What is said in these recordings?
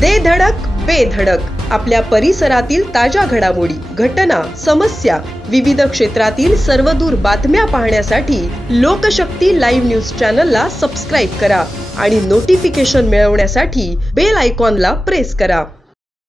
दे धडक बेधडक आपल्या परिसरातील ताज्या घडामोडी, घटना, समस्या, विविध क्षेत्रातील सर्वदूर बातम्या पाहण्यासाठी लोकशक्ती लाईव्ह न्यूज चॅनलला सबस्क्राईब करा आणि नोटिफिकेशन मिळवण्यासाठी बेल आयकॉनला प्रेस करा।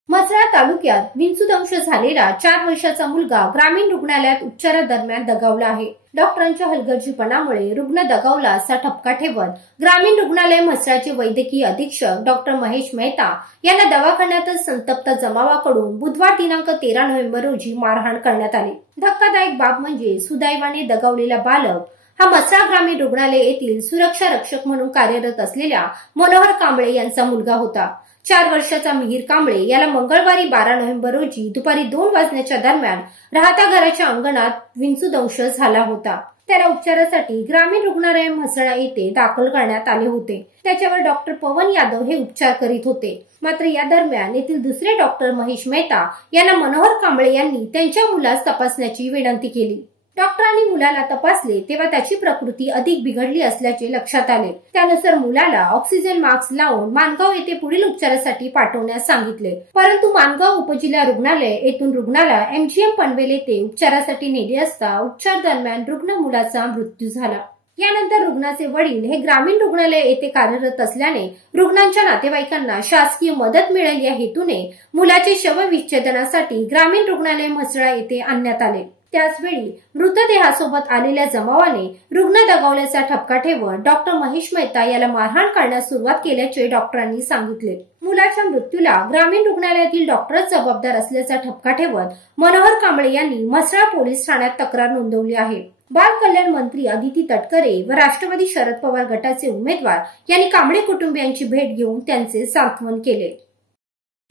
म्हसळा तालुक्यात विंचूदंश झालेला 4 वर्षाचा मुलगा ग्रामीण रुग्णालयात उपचारादरम्यान दगावला आहे। डॉक्टरांच्या हलगर्जीपणामुळे रुग्ण दगावला असा ठपका ठेवत ग्रामीण रुग्णालय म्हसळाचे वैद्यकीय अधीक्षक डॉक्टर महेश मेहता यांना दवाखान्यातच संतप्त जमावाकडून बुधवार दिनांक 13 नोव्हेंबर रोजी मारहाण करण्यात आली। धक्कादायक बाब म्हणजे सुदैवाने दगावलेला बालक हा म्हसळा ग्रामीण रुग्णालय येथील सुरक्षा रक्षक म्हणून कार्यरत असलेल्या मनोहर कांबळे यांचा मुलगा होता। 4 वर्षाचा मिहीर कांबळे याला मंगळवारी 12 नोव्हेंबर रोजी दुपारी 2 वाजण्याच्या दरम्यान राहत्या घराच्या अंगणात विंचूदंश झाला होता। त्याला उपचारासाठी ग्रामीण रुग्णालय म्हसळा येथे दाखल करण्यात आले होते। त्याच्यावर डॉक्टर पवन यादव हे उपचार करीत होते। मात्र या दरम्यान येथील दुसरे डॉक्टर महेश मेहता यांना मनोहर कांबळे यांनी त्यांच्या मुलास तपासण्याची विनंती केली। डॉक्टरांनी मुलाला तपासले तेव्हा त्याची प्रकृती अधिक बिघडली असल्याचे लक्षात आले। त्यानुसार मुलाला ऑक्सिजन मास्क लावून मानगाव येथे पुढील उपचारासाठी पाठवण्यास सांगितले, परंतु मानगाव उपजिल्हा रुग्णालय येथून रुग्णाला MGM पनवेल येथे उपचारासाठी नेले असता उपचार दरम्यान रुग्ण मुलाचा मृत्यू झाला। यानंतर रुग्णाचे वडील हे ग्रामीण रुग्णालय येथे कार्यरत असल्याने रुग्णांच्या नातेवाईकांना शासकीय मदत मिळेल या हेतूने मुलाचे शवविच्छेदनासाठी ग्रामीण रुग्णालय म्हसळा येथे आणण्यात आले। त्याचवेळी मृतदेहासोबत आलेल्या जमावाने रुग्ण दगावल्याचा ठपका ठेवत डॉक्टर महेश मेहता याला मारहाण करण्यास सुरुवात केल्याचे डॉक्टरांनी सांगितले। मुलाच्या मृत्यूला ग्रामीण रुग्णालयातील डॉक्टरच जबाबदार असल्याचा ठपका ठेवत मनोहर कांबळे यांनी म्हसळा पोलीस ठाण्यात तक्रार नोंदवली आहे। बाल कल्याण मंत्री अदिती तटकरे व राष्ट्रवादी शरद पवार गटाचे उमेदवार यांनी कांबळे कुटुंबियांची भेट घेऊन त्यांचे सांत्वन केले।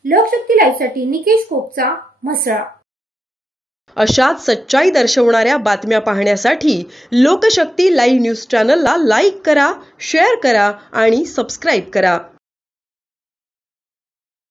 लोकशक्ती लाईव्ह साठी निकेश कोपचा, म्हसळा। अशाच सच्चाई दर्शवणाऱ्या बातम्या पाहण्यासाठी लोकशक्ती लाईव्ह न्यूज चॅनलला लाईक करा, शेअर करा आणि सबस्क्राईब करा।